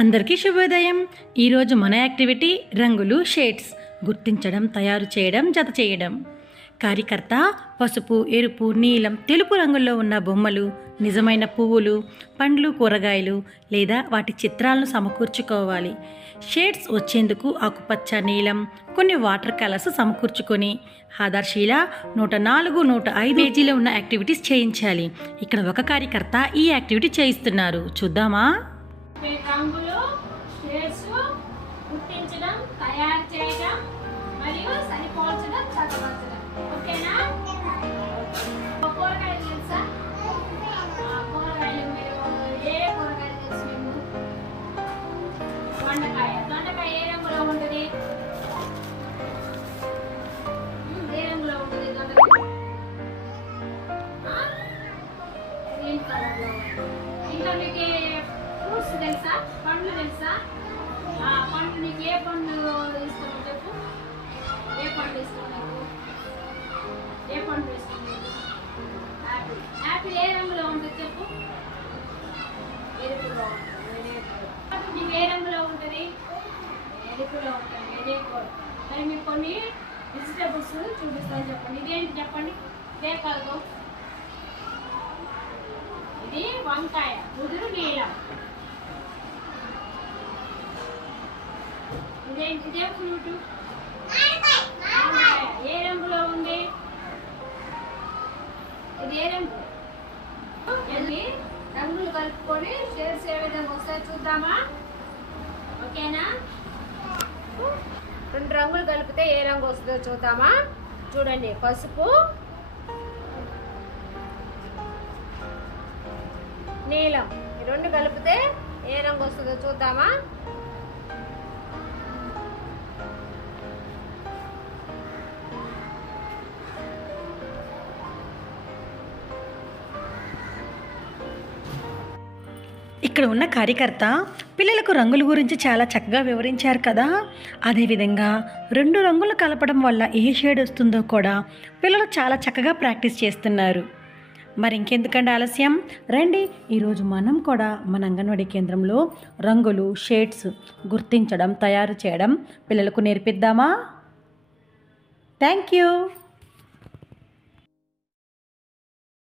అందరికీ శుభోదయం. ఈరోజు మన యాక్టివిటీ రంగులు షేడ్స్ గుర్తించడం, తయారు చేయడం, జత చేయడం. కార్యకర్త పసుపు, ఎరుపు, నీలం, తెలుపు రంగుల్లో ఉన్న బొమ్మలు, నిజమైన పువ్వులు, పండ్లు, కూరగాయలు లేదా వాటి చిత్రాలను సమకూర్చుకోవాలి. షేడ్స్ వచ్చేందుకు ఆకుపచ్చ, నీలం, కొన్ని వాటర్ కలర్స్ సమకూర్చుకొని ఆధార్శీల 104, 105 పేజీలో ఉన్న యాక్టివిటీస్ చేయించాలి. ఇక్కడ ఒక కార్యకర్త ఈ యాక్టివిటీ చేయిస్తున్నారు. చూద్దామా? రంగులు షేడ్స్ గుర్తించడం, తయారు చేయడం మరియు సరిపోల్చడం, చదవడం. ఓకేనా? కూరగాయలు తెలుసా? కూరగాయలు మీరు ఏ కూరగాయలు తెలుసు మేము? దొండకాయ. దొండకాయ ఏ రంగులో ఉంటుంది? ఏ రంగులో ఉంటుంది దొండకాయ? గ్రీన్ కలర్లో. ఇంకా మీకు ఫ్రూట్స్ తెలుసా? పండ్లు తెలుసా? పండ్లు నీకు ఏ పండు ఇష్టం చెప్పు. ఏ పండు ఇష్టం నీకు? ఏ పండు ఇష్టం నీకు? యాపిల్. యాపిల్ ఏ రంగులో ఉంటుంది చెప్పు? ఎరుపులో ఉంటుంది. నీకు ఏ రంగులో ఉంటుంది? ఎరుపులో ఉంటుంది. Very good. మరి మీకు కొన్ని వెజిటేబుల్స్ చూపిస్తాను, చెప్పండి. ఇదేంటి చెప్పండి? రేపాకు. ఇది వంకాయ, ముదురు నీలం. ఇదే ఫ్రూట్. ఏ రంగులో ఉంది? ఇది ఏ రంగు? ఎన్ని రంగులు కలుపుకొని షేడ్స్ ఏ విధంగా వస్తాయి చూద్దామా? ఓకేనా? 2 రంగులు కలిపితే ఏ రంగు వస్తుందో చూద్దామా? చూడండి, పసుపు, నీలం. ఈ 2 కలిపితే ఏ రంగు వస్తుందో చూద్దామా? ఇక్కడ ఉన్న కార్యకర్త పిల్లలకు రంగుల గురించి చాలా చక్కగా వివరించారు కదా. అదేవిధంగా 2 రంగులు కలపడం వల్ల ఏ షేడ్ వస్తుందో కూడా పిల్లలు చాలా చక్కగా ప్రాక్టీస్ చేస్తున్నారు. మరి ఇంకెందుకండి ఆలస్యం, రండి ఈరోజు మనం కూడా మన అంగన్వాడీ కేంద్రంలో రంగులు షేడ్స్ గుర్తించడం, తయారు చేయడం పిల్లలకు నేర్పిద్దామా? Thank you.